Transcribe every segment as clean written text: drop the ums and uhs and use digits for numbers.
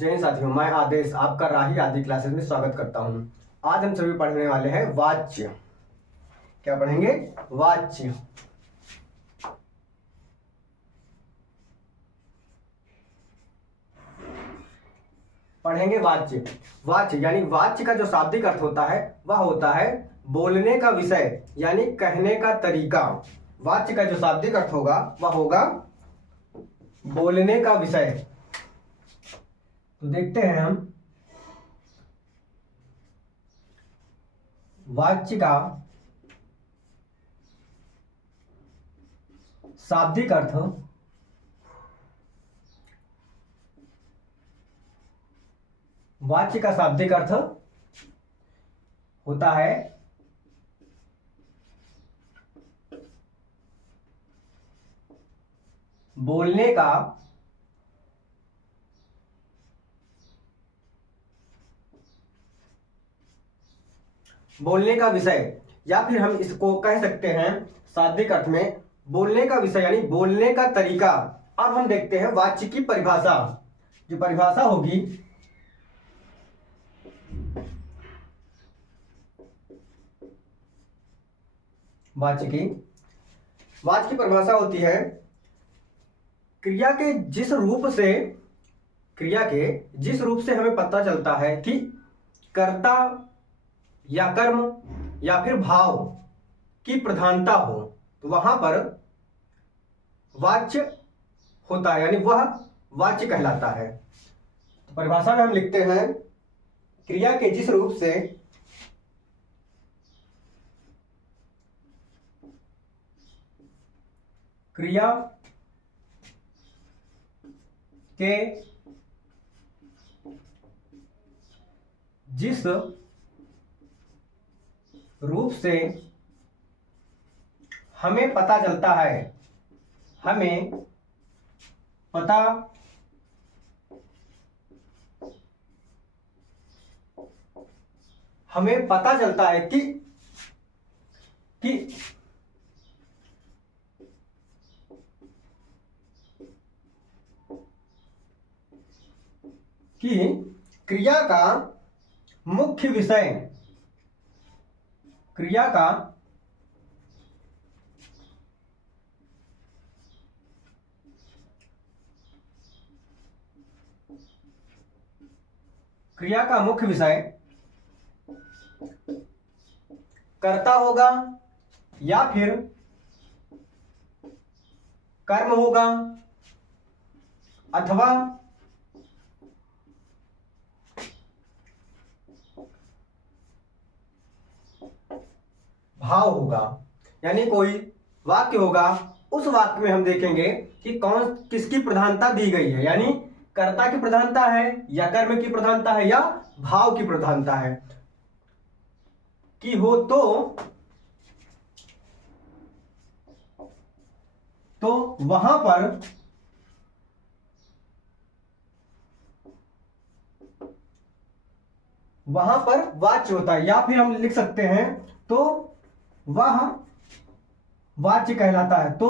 जय हिंद साथियों, मैं आदेश आपका राही आदि क्लासेस में स्वागत करता हूं। आज हम सभी पढ़ने वाले हैं वाच्य। क्या पढ़ेंगे? वाच्य। पढ़ेंगे वाच्य। वाच्य यानी वाच्य का जो शाब्दिक अर्थ होता है वह होता है बोलने का विषय यानी कहने का तरीका। वाच्य का जो शाब्दिक अर्थ होगा वह होगा बोलने का विषय। तो देखते हैं हम वाच्य का शाब्दिक अर्थ वाच्य का शाब्दिक अर्थ होता है बोलने का विषय, या फिर हम इसको कह सकते हैं शाब्दिक अर्थ में बोलने का विषय यानी बोलने का तरीका। अब हम देखते हैं वाच्य की परिभाषा। जो परिभाषा होगी वाच्य की परिभाषा होती है क्रिया के जिस रूप से हमें पता चलता है कि कर्ता या कर्म या फिर भाव की प्रधानता हो, तो वहां पर वाच्य होता है, यानी वह वाच्य कहलाता है। तो परिभाषा में हम लिखते हैं क्रिया के जिस रूप से क्रिया के जिस रूप से हमें पता चलता है, हमें पता चलता है कि क्रिया का मुख्य विषय क्रिया का मुख्य विषय कर्ता होगा या फिर कर्म होगा अथवा भाव होगा। यानी कोई वाक्य होगा, उस वाक्य में हम देखेंगे कि किसकी प्रधानता दी गई है, यानी कर्ता की प्रधानता है या कर्म की प्रधानता है या भाव की प्रधानता है कि हो तो वहां पर वाच्य होता है, या फिर हम लिख सकते हैं तो वह वाच्य कहलाता है। तो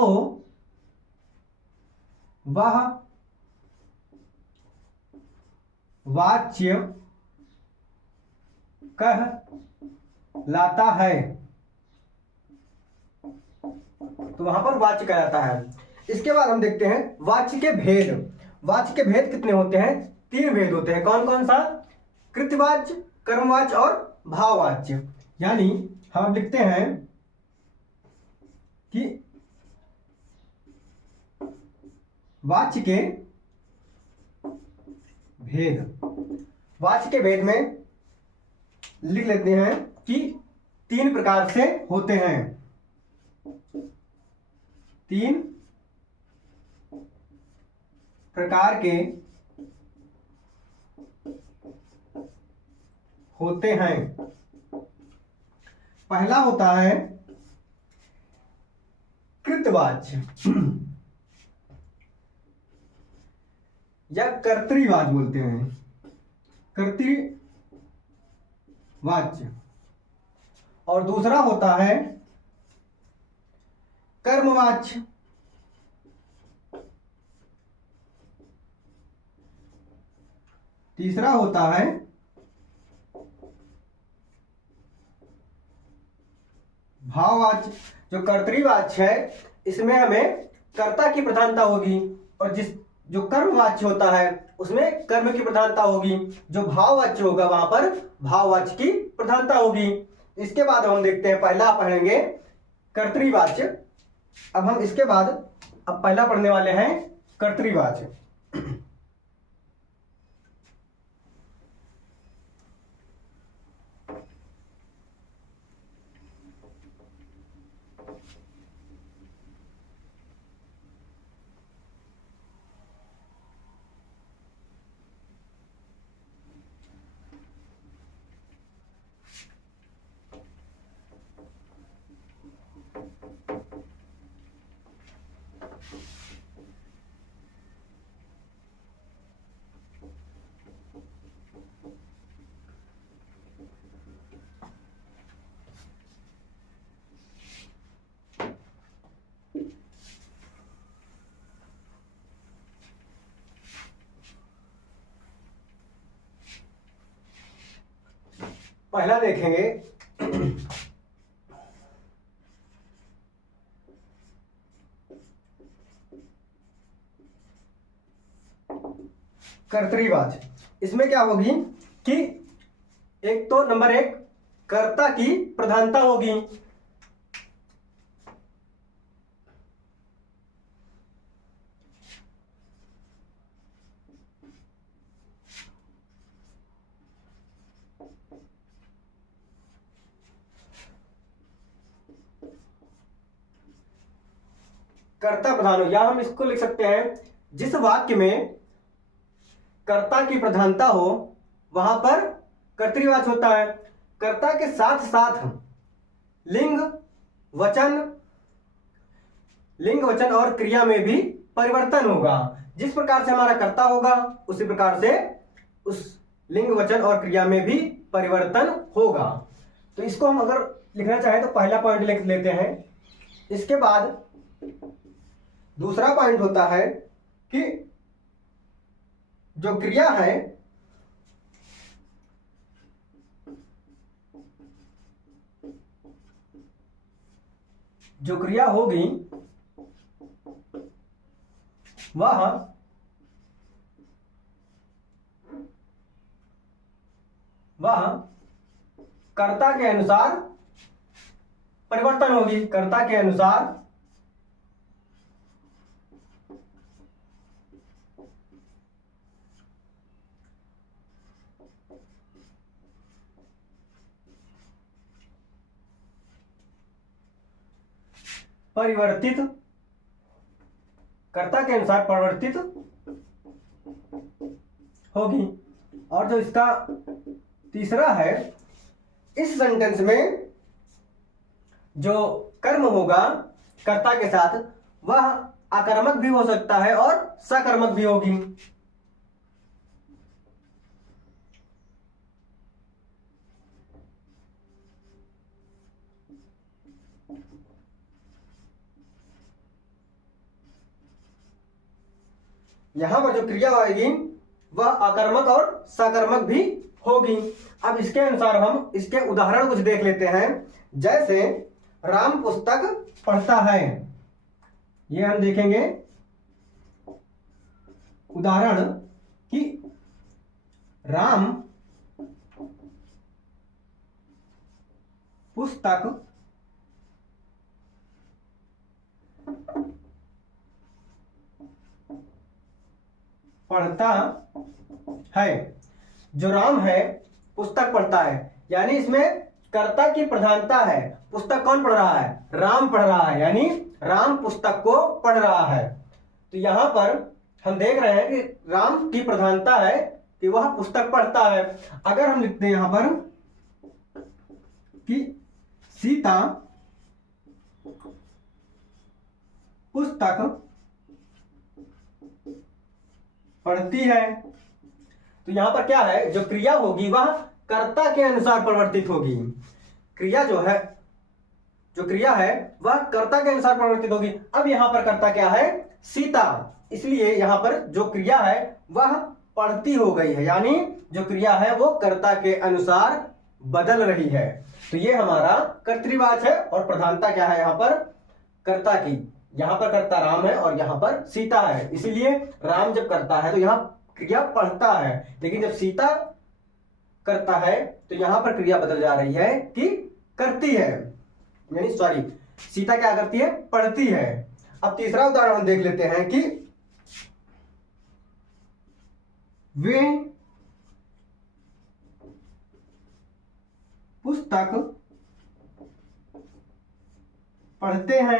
वह वाच्य कहलाता है। तो वहां पर वाच्य कहलाता है। इसके बाद हम देखते हैं वाच्य के भेद। वाच्य के भेद कितने होते हैं? 3 भेद होते हैं। कौन कौन सा? कृत्यवाच्य, कर्मवाच्य और भाववाच्य। यानी हम लिखते हैं कि वाच्य के भेद में लिख लेते हैं कि 3 प्रकार से होते हैं। 3 प्रकार के होते हैं। पहला होता है कृतवाच्य या कर्तृवाच्य बोलते हैं। कर्तृवाच्य। और दूसरा होता है कर्मवाच्य। तीसरा होता है भाववाच्य। जो कर्तृवाच्य है इसमें हमें कर्ता की प्रधानता होगी, और जो कर्मवाच्य होता है उसमें कर्म की प्रधानता होगी। जो भाववाच्य होगा वहां पर भाववाच्य की प्रधानता होगी। इसके बाद हम देखते हैं, पहला पढ़ेंगे कर्तृवाच्य। अब हम इसके बाद अब पहला पढ़ने वाले हैं कर्तृवाच्य। पहला देखेंगे कर्तृवाच्य। इसमें क्या होगी कि एक तो नंबर एक कर्ता की प्रधानता होगी। कर्ता प्रधान हो, या हम इसको लिख सकते हैं जिस वाक्य में कर्ता की प्रधानता हो वहां पर कर्तृवाच्य होता है। कर्ता के साथ साथ लिंग वचन और क्रिया में भी परिवर्तन होगा। जिस प्रकार से हमारा कर्ता होगा उसी प्रकार से उस लिंग वचन और क्रिया में भी परिवर्तन होगा। तो इसको हम अगर लिखना चाहें तो पहला पॉइंट लिख लेते हैं। इसके बाद दूसरा पॉइंट होता है कि जो क्रिया है जो क्रिया होगी वह कर्ता के अनुसार परिवर्तन होगी। कर्ता के अनुसार परिवर्तित कर्ता के अनुसार परिवर्तित होगी। और जो इसका तीसरा है, इस सेंटेंस में जो कर्म होगा कर्ता के साथ वह आकर्मक भी हो सकता है और सकर्मक भी होगी। यहां पर जो क्रिया आएगी वह आकर्मक और सकर्मक भी होगी। अब इसके अनुसार हम इसके उदाहरण कुछ देख लेते हैं। जैसे राम पुस्तक पढ़ता है, ये हम देखेंगे उदाहरण कि राम पुस्तक पढ़ता है। जो राम है पुस्तक पढ़ता है, यानी इसमें कर्ता की प्रधानता है। पुस्तक कौन पढ़ रहा है? राम पढ़ रहा है, यानी राम पुस्तक को पढ़ रहा है। तो यहां पर हम देख रहे हैं कि राम की प्रधानता है कि वह पुस्तक पढ़ता है। अगर हम लिखते हैं यहां पर कि सीता पुस्तक पढ़ती है, तो यहां पर क्या है, जो क्रिया होगी वह कर्ता के अनुसार परिवर्तित होगी। क्रिया जो क्रिया है वह कर्ता के अनुसार परिवर्तित होगी। अब यहां पर कर्ता क्या है? सीता, इसलिए यहां पर जो क्रिया है वह पढ़ती हो गई है, यानी जो क्रिया है वो कर्ता के अनुसार बदल रही है। तो ये हमारा कर्तृवाच है। और प्रधानता क्या है यहाँ पर? कर्ता की। यहाँ पर कर्ता राम है और यहाँ पर सीता है, इसीलिए राम जब करता है तो यहाँ क्रिया पढ़ता है, लेकिन जब सीता करता है तो यहाँ पर क्रिया बदल जा रही है कि करती है, यानी सॉरी, सीता क्या करती है? पढ़ती है। अब तीसरा उदाहरण हम देख लेते हैं कि वे पुस्तक पढ़ते हैं।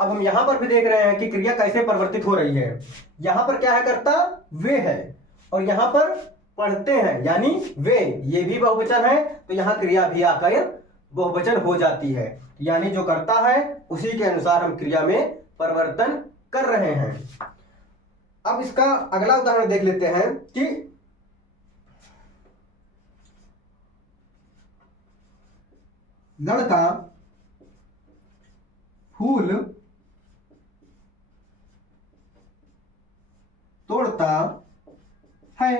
अब हम यहां पर भी देख रहे हैं कि क्रिया कैसे परिवर्तित हो रही है। यहां पर क्या है? कर्ता वे है, और यहां पर पढ़ते हैं यानी वे, ये भी बहुवचन है, तो यहां क्रिया भी आकर बहुवचन हो जाती है, यानी जो कर्ता है उसी के अनुसार हम क्रिया में परिवर्तन कर रहे हैं। अब इसका अगला उदाहरण देख लेते हैं कि लड़का फूल तोड़ता है।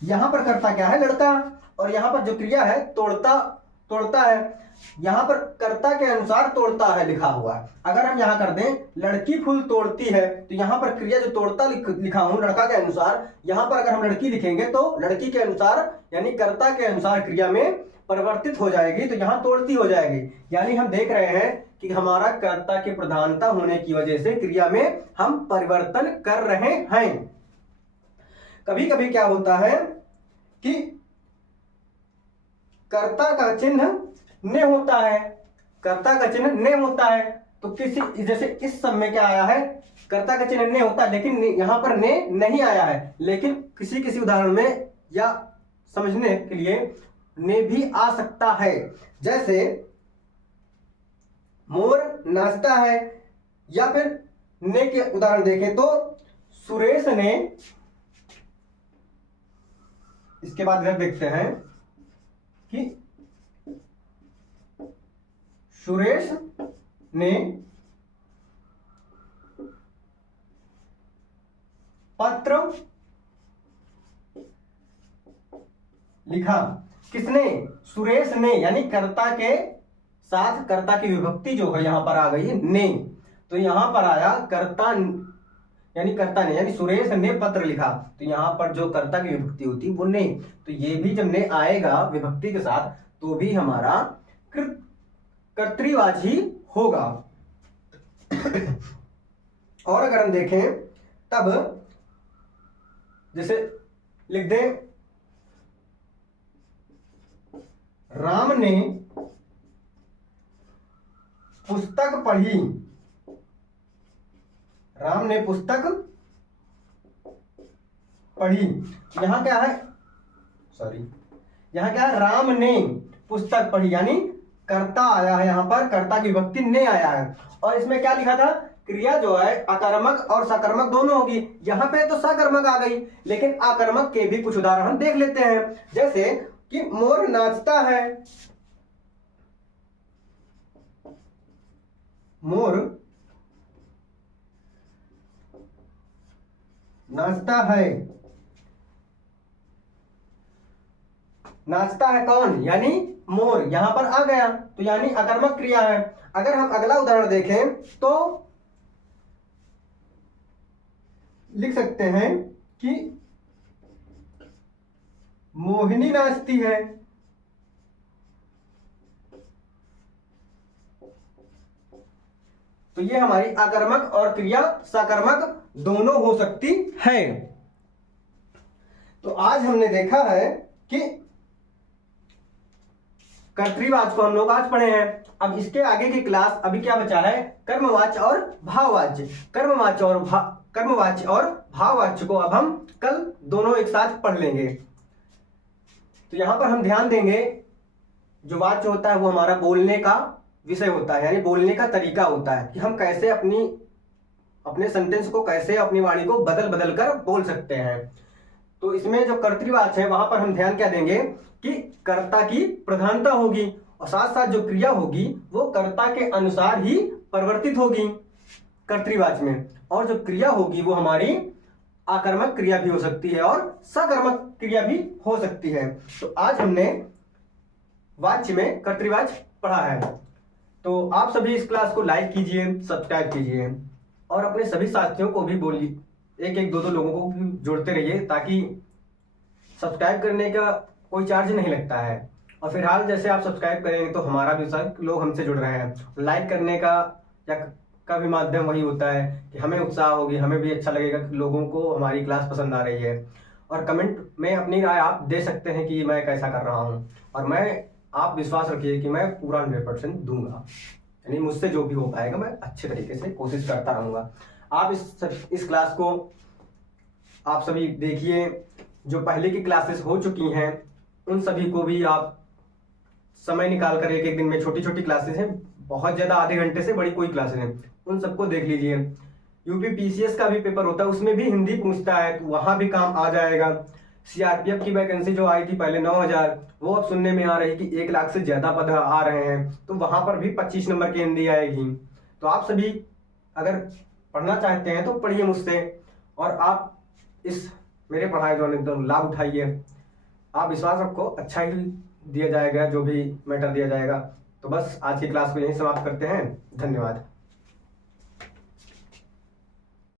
यहां पर कर्ता क्या है? लड़का, और यहां पर जो क्रिया है तोड़ता है, यहां पर कर्ता के अनुसार तोड़ता है लिखा हुआ है। अगर हम यहां कर दें लड़की फूल तोड़ती है, तो यहां पर क्रिया जो तोड़ता लिखा हूं लड़का के अनुसार, यहां पर अगर हम लड़की लिखेंगे तो लड़की के अनुसार यानी कर्ता के अनुसार क्रिया में परिवर्तित हो जाएगी, तो यहां तोड़ती हो जाएगी। यानी हम देख रहे हैं कि हमारा कर्ता की प्रधानता होने की वजह से क्रिया में हम परिवर्तन कर रहे हैं। कभी कभी क्या होता है कि कर्ता का चिन्ह ने होता है, कर्ता का चिन्ह ने होता है, तो किसी जैसे इस सब में क्या आया है? कर्ता का चिन्ह ने होता है, लेकिन यहां पर ने नहीं आया है, लेकिन किसी किसी उदाहरण में या समझने के लिए ने भी आ सकता है। जैसे मोर नाचता है, या फिर ने के उदाहरण देखें तो सुरेश ने, इसके बाद इधर देखते हैं कि सुरेश ने पत्र लिखा। किसने? सुरेश ने, यानी कर्ता के साथ कर्ता की विभक्ति जो है यहां पर आ गई ने, तो यहां पर आया कर्ता यानी कर्ता ने, यानी सुरेश ने पत्र लिखा, तो यहां पर जो कर्ता की विभक्ति होती है वो ने, तो ये भी जब ने आएगा विभक्ति के साथ तो भी हमारा कर्तृवाची होगा। और अगर हम देखें तब जैसे लिख दें राम ने पुस्तक पढ़ी, राम ने पुस्तक पढ़ी। यहां क्या है? सॉरी, यहां क्या है? राम ने पुस्तक पढ़ी, यानी कर्ता आया है, यहां पर कर्ता की विभक्ति ने आया है। और इसमें क्या लिखा था? क्रिया जो है अकर्मक और सकर्मक दोनों होगी। यहां पे तो सकर्मक आ गई, लेकिन अकर्मक के भी कुछ उदाहरण हम देख लेते हैं। जैसे कि मोर नाचता है, मोर नाचता है, नाचता है कौन? यानी मोर, यहां पर आ गया, तो यानी अकर्मक क्रिया है। अगर हम अगला उदाहरण देखें तो लिख सकते हैं कि मोहिनी नाचती है, तो ये हमारी अकर्मक और क्रिया सकर्मक दोनों हो सकती है। तो आज हमने देखा है कि कर्तृवाच को हम लोग आज पढ़े हैं। अब इसके आगे की क्लास अभी क्या बचा है? कर्मवाच्य और भाववाच्य। कर्मवाच्य और भाववाच्य को अब हम कल दोनों एक साथ पढ़ लेंगे। तो यहां पर हम ध्यान देंगे, जो वाच्य होता है वो हमारा बोलने का विषय होता है, यानी बोलने का तरीका होता है कि हम कैसे अपने सेंटेंस को, कैसे अपनी वाणी को बदल बदल कर बोल सकते हैं। तो इसमें जो कर्तृवाच्य है वहां पर हम ध्यान क्या देंगे कि कर्ता की प्रधानता होगी, और साथ साथ जो क्रिया होगी वो कर्ता के अनुसार ही परिवर्तित होगी कर्तृवाच्य में, और जो क्रिया होगी वो हमारी आकर्मक क्रिया भी हो सकती है और सकर्मक क्रिया भी हो सकती है। तो आज हमने वाच्य में कर्तृवाच्य पढ़ा है। तो आप सभी इस क्लास को लाइक कीजिए, सब्सक्राइब कीजिए और अपने सभी साथियों को भी बोलिए, एक एक दो दो लोगों को भी जोड़ते रहिए, ताकि सब्सक्राइब करने का कोई चार्ज नहीं लगता है। और फिलहाल जैसे आप सब्सक्राइब करेंगे तो हमारा भी सब लोग हमसे जुड़ रहे हैं। लाइक करने का भी माध्यम वही होता है कि हमें उत्साह होगी, हमें भी अच्छा लगेगा कि लोगों को हमारी क्लास पसंद आ रही है। और कमेंट में अपनी राय आप दे सकते हैं कि मैं कैसा कर रहा हूँ, और आप विश्वास रखिए कि मैं पूरा 100% दूंगा, यानी मुझसे जो भी हो पाएगा मैं अच्छे तरीके से कोशिश करता रहूंगा। आप इस क्लास को आप सभी देखिए। जो पहले की क्लासेस हो चुकी हैं उन सभी को भी आप समय निकाल कर एक एक दिन में, छोटी छोटी क्लासेस हैं, बहुत ज्यादा आधे घंटे से बड़ी कोई क्लासेस हैं, उन सबको देख लीजिए। यूपीपीसीएस का भी पेपर होता है, उसमें भी हिंदी पूछता है, तो वहां भी काम आ जाएगा। सीआरपीएफ की वैकेंसी जो आई थी पहले 9000, वो अब सुनने में आ रही कि 1 लाख से ज्यादा पद आ रहे हैं, तो वहां पर भी 25 नंबर की हिंदी आएगी। तो आप सभी अगर पढ़ना चाहते हैं तो पढ़िए मुझसे, और आप इस मेरे पढ़ाए जो एकदम लाभ उठाइए। आप विश्वास रखो, अच्छा ही दिया जाएगा, जो भी मैटर दिया जाएगा। तो बस आज की क्लास को यहीं समाप्त करते हैं। धन्यवाद।